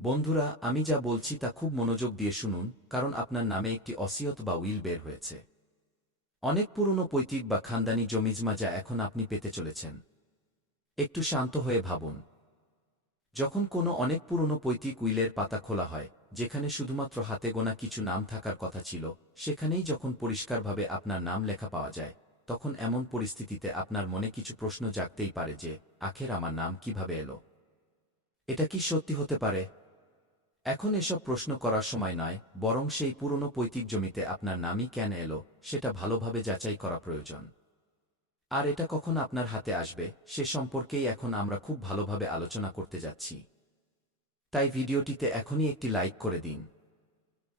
বন্ধুরা, আমি যা বলছি তা খুব মনোযোগ দিয়ে শুনুন, কারণ আপনার নামে একটি অসিয়ত বা উইল বের হয়েছে। অনেক পুরনো পৈতৃক বা খানদানি জমিজমা যা এখন আপনি পেতে চলেছেন। একটু শান্ত হয়ে ভাবুন। যখন কোনো অনেক পুরনো পৈতৃক উইলের পাতা খোলা হয়, যেখানে শুধুমাত্র হাতে গোনা কিছু নাম থাকার কথা ছিল, সেখানেই যখন পরিষ্কারভাবে আপনার নাম লেখা পাওয়া যায়, তখন এমন পরিস্থিতিতে আপনার মনে কিছু প্রশ্ন জাগতেই পারে যে, আখের আমার নাম কিভাবে এলো? এটা কি সত্যি হতে পারে? এখন এসব প্রশ্ন করার সময় নয়, বরং সেই পুরনো পৈতৃক জমিতে আপনার নামই কেন এলো, সেটা ভালোভাবে যাচাই করা প্রয়োজন। আর এটা কখন আপনার হাতে আসবে, সে সম্পর্কেই এখন আমরা খুব ভালোভাবে আলোচনা করতে যাচ্ছি। তাই ভিডিওটিতে এখনই একটি লাইক করে দিন।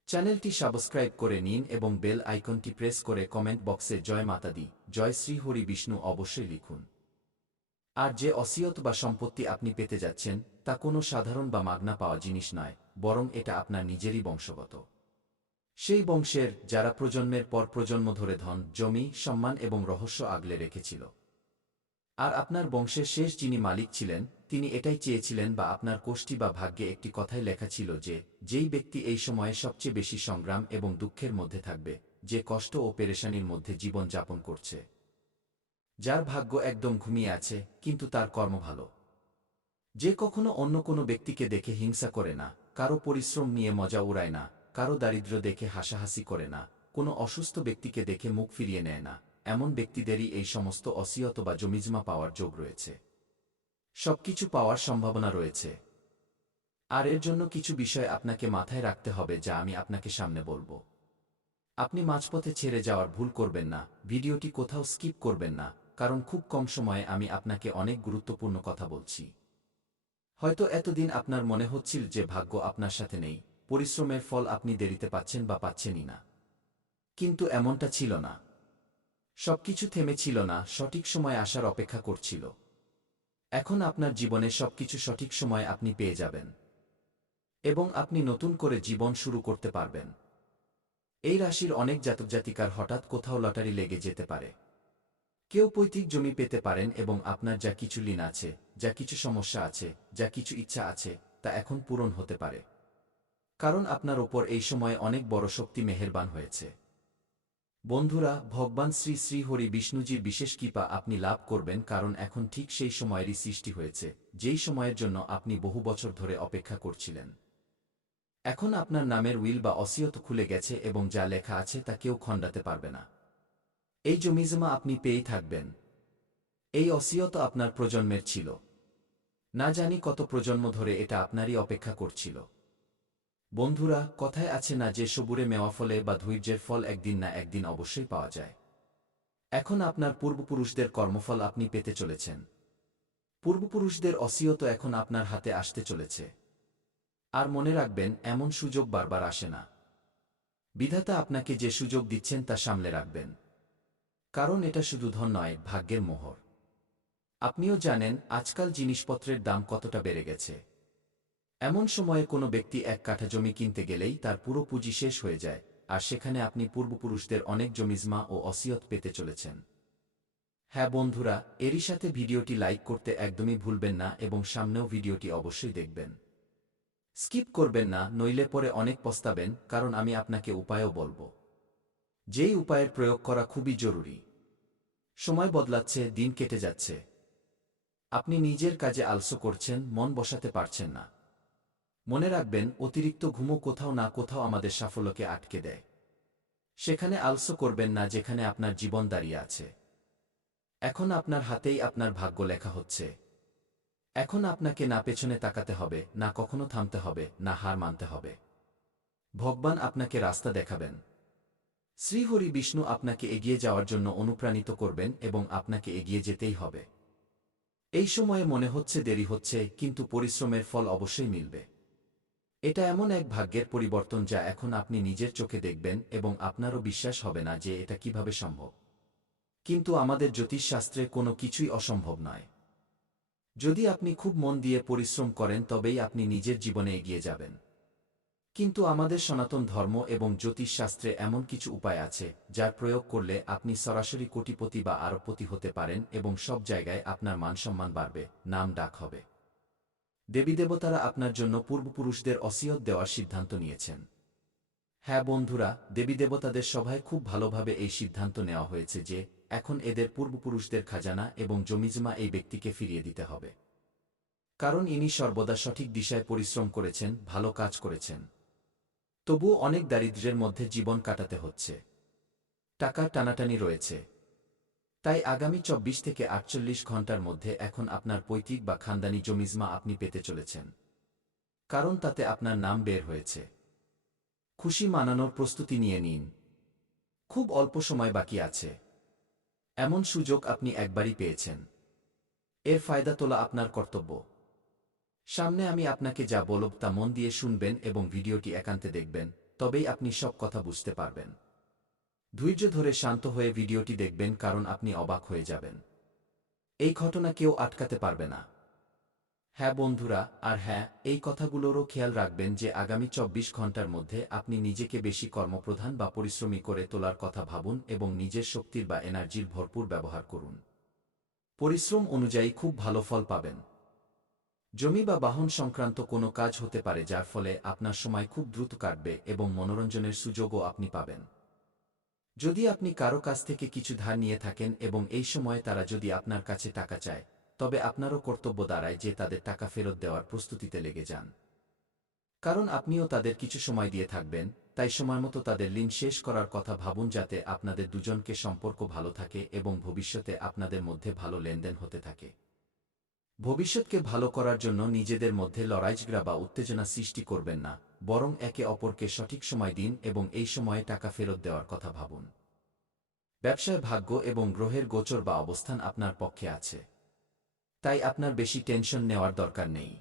চ্যানেলটি সাবস্ক্রাইব করে নিন এবং বেল আইকনটি প্রেস করে কমেন্ট বক্সে জয় মাতা দি, জয় শ্রী হরি বিষ্ণু অবশ্যই লিখুন। আর যে অসিয়ত বা সম্পত্তি আপনি পেতে যাচ্ছেন, তা কোনো সাধারণ বা মাগনা পাওয়া জিনিস নয়, বরং এটা আপনার নিজেরই বংশগত। সেই বংশের যারা প্রজন্মের পর প্রজন্ম ধরে ধন, জমি, সম্মান এবং রহস্য আগলে রেখেছিল। আর আপনার বংশের শেষ যিনি মালিক ছিলেন, তিনি এটাই চেয়েছিলেন, বা আপনার কোষ্ঠী বা ভাগ্যে একটি কথাই লেখা ছিল যে, যেই ব্যক্তি এই সময়ে সবচেয়ে বেশি সংগ্রাম এবং দুঃখের মধ্যে থাকবে, যে কষ্ট ও পেরেশানির মধ্যে জীবন যাপন করছে, যার ভাগ্য একদম ঘুমিয়ে আছে কিন্তু তার কর্ম ভালো, যে কখনো অন্য কোনো ব্যক্তিকে দেখে হিংসা করে না, কারো পরিশ্রম নিয়ে মজা উড়ায় না, কারো দারিদ্র্য দেখে হাসাহাসি করে না, কোনো অসুস্থ ব্যক্তিকে দেখে মুখ ফিরিয়ে নেয় না, এমন ব্যক্তিদেরই এই সমস্ত অসিয়ত বা জমিজমা পাওয়ার যোগ রয়েছে। সবকিছু পাওয়ার সম্ভাবনা রয়েছে। আর এর জন্য কিছু বিষয় আপনাকে মাথায় রাখতে হবে যা আমি আপনাকে সামনে বলবো। আপনি মাঝপথে ছেড়ে যাওয়ার ভুল করবেন না, ভিডিওটি কোথাও স্কিপ করবেন না, কারণ খুব কম সময়ে আমি আপনাকে অনেক গুরুত্বপূর্ণ কথা বলছি। হয়তো এতদিন আপনার মনে হচ্ছিল যে ভাগ্য আপনার সাথে নেই, পরিশ্রমের ফল আপনি দেরিতে পাচ্ছেন বা পাচ্ছেনই না। কিন্তু এমনটা ছিল না। সবকিছু থেমেছিল না, সঠিক সময় আসার অপেক্ষা করছিল। এখন আপনার জীবনে সবকিছু সঠিক সময়ে আপনি পেয়ে যাবেন। এবং আপনি নতুন করে জীবন শুরু করতে পারবেন। এই রাশির অনেক জাতক জাতিকার হঠাৎ কোথাও লটারি লেগে যেতে পারে। কেউ পৈতৃক জমি পেতে পারেন এবং আপনার যা কিছু ঋণ আছে, যা কিছু সমস্যা আছে, যা কিছু ইচ্ছা আছে, তা এখন পূরণ হতে পারে। কারণ আপনার ওপর এই সময়ে অনেক বড় শক্তি মেহেরবান হয়েছে। বন্ধুরা, ভগবান শ্রী শ্রী হরি বিষ্ণুজির বিশেষ কৃপা আপনি লাভ করবেন, কারণ এখন ঠিক সেই সময়েরই সৃষ্টি হয়েছে, যেই সময়ের জন্য আপনি বহু বছর ধরে অপেক্ষা করছিলেন। এখন আপনার নামের উইল বা অসিয়ত খুলে গেছে এবং যা লেখা আছে তা কেউ খণ্ডাতে পারবে না। এই জমিজমা আপনি পেয়েই থাকবেন। এই অসিয়ত আপনার প্রজন্মের ছিল। না জানি কত প্রজন্ম ধরে এটা আপনারই অপেক্ষা করছিল। বন্ধুরা, কথায় আছে না যে সবুরে মেওয়া ফলে বা ধৈর্যের ফল একদিন না একদিন অবশ্যই পাওয়া যায়। এখন আপনার পূর্বপুরুষদের কর্মফল আপনি পেতে চলেছেন। পূর্বপুরুষদের অসিয়ত এখন আপনার হাতে আসতে চলেছে। আর মনে রাখবেন, এমন সুযোগ বারবার আসে না। বিধাতা আপনাকে যে সুযোগ দিচ্ছেন তা সামলে রাখবেন। কারণ এটা শুধু ধন নয়, ভাগ্যের মোহর। আপনিও জানেন আজকাল জিনিসপত্রের দাম কতটা বেড়ে গেছে। এমন সময়ে কোনো ব্যক্তি এক কাঠা জমি কিনতে গেলেই তার পুরো পুঁজি শেষ হয়ে যায়, আর সেখানে আপনি পূর্বপুরুষদের অনেক জমিজমা ও অসিয়ত পেতে চলেছেন। হ্যাঁ বন্ধুরা, এরই সাথে ভিডিওটি লাইক করতে একদমই ভুলবেন না এবং সামনেও ভিডিওটি অবশ্যই দেখবেন। স্কিপ করবেন না, নইলে পরে অনেক পস্তাবেন, কারণ আমি আপনাকে উপায়ও বলবো, যেই উপায়ের প্রয়োগ করা খুবই জরুরি। সময় বদলাচ্ছে, দিন কেটে যাচ্ছে। আপনি নিজের কাজে আলসো করছেন, মন বসাতে পারছেন না। মনে রাখবেন, অতিরিক্ত ঘুমও কোথাও না কোথাও আমাদের সাফল্যকে আটকে দেয়। সেখানে আলসো করবেন না যেখানে আপনার জীবন দাঁড়িয়ে আছে। এখন আপনার হাতেই আপনার ভাগ্য লেখা হচ্ছে। এখন আপনাকে না পেছনে তাকাতে হবে, না কখনো থামতে হবে, না হার মানতে হবে। ভগবান আপনাকে রাস্তা দেখাবেন। শ্রীহরি বিষ্ণু আপনাকে এগিয়ে যাওয়ার জন্য অনুপ্রাণিত করবেন এবং আপনাকে এগিয়ে যেতেই হবে। এই সময়ে মনে হচ্ছে দেরি হচ্ছে, কিন্তু পরিশ্রমের ফল অবশ্যই মিলবে। এটা এমন এক ভাগ্যের পরিবর্তন যা এখন আপনি নিজের চোখে দেখবেন এবং আপনারও বিশ্বাস হবে না যে এটা কিভাবে সম্ভব। কিন্তু আমাদের জ্যোতিষশাস্ত্রে কোনো কিছুই অসম্ভব নয়। যদি আপনি খুব মন দিয়ে পরিশ্রম করেন তবেই আপনি নিজের জীবনে এগিয়ে যাবেন। কিন্তু আমাদের সনাতন ধর্ম এবং জ্যোতিষশাস্ত্রে এমন কিছু উপায় আছে যার প্রয়োগ করলে আপনি সরাসরি কোটিপতি বা আরবপতি হতে পারেন এবং সব জায়গায় আপনার মানসম্মান বাড়বে, নাম ডাক হবে। দেবীদেবতারা আপনার জন্য পূর্বপুরুষদের অসিয়ত দেওয়ার সিদ্ধান্ত নিয়েছেন। হ্যাঁ বন্ধুরা, দেবীদেবতাদের সভায় খুব ভালোভাবে এই সিদ্ধান্ত নেওয়া হয়েছে যে এখন এদের পূর্বপুরুষদের খাজানা এবং জমিজমা এই ব্যক্তিকে ফিরিয়ে দিতে হবে। কারণ ইনি সর্বদা সঠিক দিশায় পরিশ্রম করেছেন, ভালো কাজ করেছেন। তবুও অনেক দারিদ্র্যের মধ্যে জীবন কাটাতে হচ্ছে। টাকার টানাটানি রয়েছে। তাই আগামী ২৪ থেকে ৪৮ ঘণ্টার মধ্যে এখন আপনার পৈতৃক বা খানদানি জমিজমা আপনি পেতে চলেছেন। কারণ তাতে আপনার নাম বের হয়েছে। খুশি মানানোর প্রস্তুতি নিয়ে নিন। খুব অল্প সময় বাকি আছে। এমন সুযোগ আপনি একবারই পেয়েছেন। এর ফায়দা তোলা আপনার কর্তব্য। সামনে আমি আপনাকে যা বলব তা মন দিয়ে শুনবেন এবং ভিডিওটি একান্তে দেখবেন, তবেই আপনি সব কথা বুঝতে পারবেন। ধৈর্য ধরে শান্ত হয়ে ভিডিওটি দেখবেন, কারণ আপনি অবাক হয়ে যাবেন। এই ঘটনা কেউ আটকাতে পারবে না। হ্যাঁ বন্ধুরা, আর হ্যাঁ, এই কথাগুলোরও খেয়াল রাখবেন যে আগামী ২৪ ঘণ্টার মধ্যে আপনি নিজেকে বেশি কর্মপ্রধান বা পরিশ্রমী করে তোলার কথা ভাবুন এবং নিজের শক্তির বা এনার্জির ভরপুর ব্যবহার করুন। পরিশ্রম অনুযায়ী খুব ভালো ফল পাবেন। জমি বা বাহন সংক্রান্ত কোনো কাজ হতে পারে যার ফলে আপনার সময় খুব দ্রুত কাটবে এবং মনোরঞ্জনের সুযোগও আপনি পাবেন। যদি আপনি কারো কাছ থেকে কিছু ধার নিয়ে থাকেন এবং এই সময়ে তারা যদি আপনার কাছে টাকা চায়, তবে আপনারও কর্তব্য দাঁড়ায় যে তাদের টাকা ফেরত দেওয়ার প্রস্তুতিতে লেগে যান। কারণ আপনিও তাদের কিছু সময় দিয়ে থাকবেন, তাই সময়মতো তাদের ঋণ শেষ করার কথা ভাবুন, যাতে আপনাদের দুজনকে সম্পর্ক ভালো থাকে এবং ভবিষ্যতে আপনাদের মধ্যে ভালো লেনদেন হতে থাকে। ভবিষ্যৎকে ভালো করার জন্য নিজেদের মধ্যে লড়াইঝগড়া বা উত্তেজনা সৃষ্টি করবেন না, বরং একে অপরকে সঠিক সময় দিন এবং এই সময়ে টাকা ফেরত দেওয়ার কথা ভাবুন। ব্যবসায় ভাগ্য এবং গ্রহের গোচর বা অবস্থান আপনার পক্ষে আছে। তাই আপনার বেশি টেনশন নেওয়ার দরকার নেই।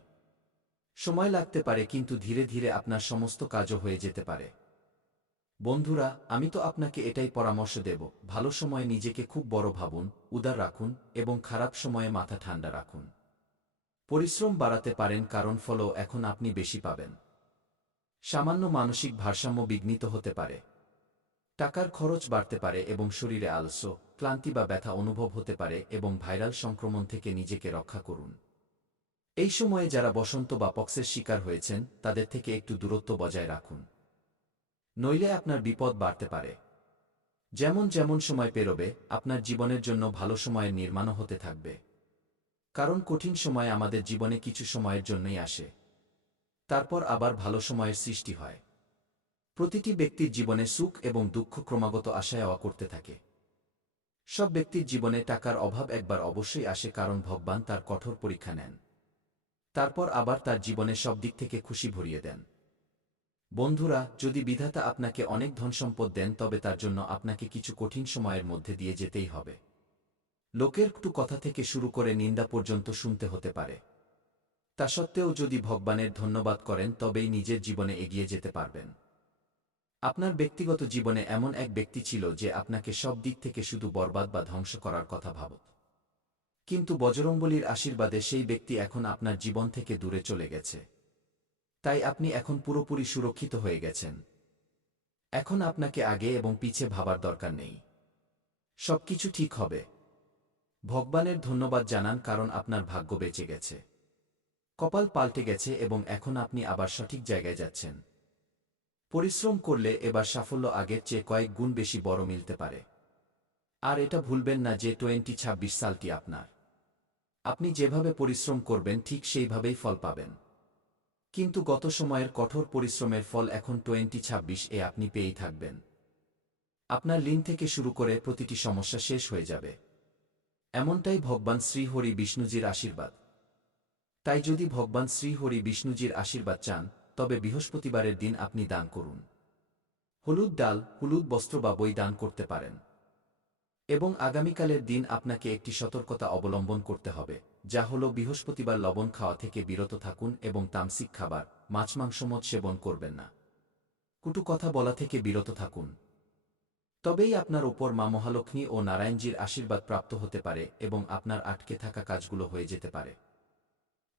সময় লাগতে পারে, কিন্তু ধীরে ধীরে আপনার সমস্ত কাজও হয়ে যেতে পারে। বন্ধুরা, আমি তো আপনাকে এটাই পরামর্শ দেব, ভালো সময়ে নিজেকে খুব বড় ভাবুন, উদার রাখুন এবং খারাপ সময়ে মাথা ঠান্ডা রাখুন। পরিশ্রম বাড়াতে পারেন, কারণ ফলও এখন আপনি বেশি পাবেন। সামান্য মানসিক ভারসাম্য বিঘ্নিত হতে পারে। টাকার খরচ বাড়তে পারে এবং শরীরে আলস্য, ক্লান্তি বা ব্যথা অনুভব হতে পারে এবং ভাইরাল সংক্রমণ থেকে নিজেকে রক্ষা করুন। এই সময়ে যারা বসন্ত বা পক্সের শিকার হয়েছেন তাদের থেকে একটু দূরত্ব বজায় রাখুন। নইলে আপনার বিপদ বাড়তে পারে। যেমন যেমন সময় পেরোবে, আপনার জীবনের জন্য ভালো সময়ের নির্মাণও হতে থাকবে। কারণ কঠিন সময় আমাদের জীবনে কিছু সময়ের জন্যই আসে। তারপর আবার ভালো সময়ের সৃষ্টি হয়। প্রতিটি ব্যক্তির জীবনে সুখ এবং দুঃখ ক্রমাগত আসা যাওয়া করতে থাকে। সব ব্যক্তির জীবনে টাকার অভাব একবার অবশ্যই আসে, কারণ ভগবান তার কঠোর পরীক্ষা নেন। তারপর আবার তার জীবনে সব দিক থেকে খুশি ভরিয়ে দেন। বন্ধুরা, যদি বিধাতা আপনাকে অনেক ধনসম্পদ দেন, তবে তার জন্য আপনাকে কিছু কঠিন সময়ের মধ্যে দিয়ে যেতেই হবে। লোকের কটু কথা থেকে শুরু করে নিন্দা পর্যন্ত শুনতে হতে পারে। তা সত্ত্বেও যদি ভগবানের ধন্যবাদ করেন, তবেই নিজের জীবনে এগিয়ে যেতে পারবেন। আপনার ব্যক্তিগত জীবনে এমন এক ব্যক্তি ছিল যে আপনাকে সব দিক থেকে শুধু বরবাদ বা ধ্বংস করার কথা ভাবত। কিন্তু বজরংবলীর আশীর্বাদে সেই ব্যক্তি এখন আপনার জীবন থেকে দূরে চলে গেছে। তাই আপনি এখন পুরোপুরি সুরক্ষিত হয়ে গেছেন। এখন আপনাকে আগে এবং পিছে ভাবার দরকার নেই। সবকিছু ঠিক হবে। ভগবানের ধন্যবাদ জানান, কারণ আপনার ভাগ্য বেঁচে গেছে। কপাল পাল্টে গেছে এবং এখন আপনি আবার সঠিক জায়গায় যাচ্ছেন। পরিশ্রম করলে এবার সাফল্য আগের চেয়ে কয়েক গুণ বেশি বড় মিলতে পারে। আর এটা ভুলবেন না যে 2026 সালটি আপনার। আপনি যেভাবে পরিশ্রম করবেন ঠিক সেইভাবেই ফল পাবেন। কিন্তু গত সময়ের কঠোর পরিশ্রমের ফল এখন 2026-এ আপনি পেয়েই থাকবেন। আপনার ঋণ থেকে শুরু করে প্রতিটি সমস্যা শেষ হয়ে যাবে। এমনটাই ভগবান শ্রী হরি বিষ্ণুজির আশীর্বাদ। তাই যদি ভগবান শ্রী হরি বিষ্ণুজির আশীর্বাদ চান, তবে বৃহস্পতিবারের দিন আপনি দান করুন। হলুদ ডাল, হলুদ বস্ত্র বা বই দান করতে পারেন। এবং আগামীকালের দিন আপনাকে একটি সতর্কতা অবলম্বন করতে হবে, যা হল বৃহস্পতিবার লবণ খাওয়া থেকে বিরত থাকুন এবং তামসিক খাবার, মাছ মাংস মদ সেবন করবেন না। কটু কথা বলা থেকে বিরত থাকুন। তবেই আপনার ওপর মা মহালক্ষ্মী ও নারায়ণজির আশীর্বাদ প্রাপ্ত হতে পারে এবং আপনার আটকে থাকা কাজগুলো হয়ে যেতে পারে।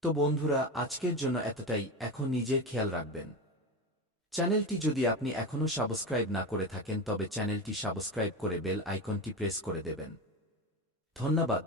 তো বন্ধুরা, আজকের জন্য এতটাই। এখন নিজের খেয়াল রাখবেন। চ্যানেলটি যদি আপনি এখনও সাবস্ক্রাইব না করে থাকেন, তবে চ্যানেলটি সাবস্ক্রাইব করে বেল আইকনটি প্রেস করে দেবেন। ধন্যবাদ।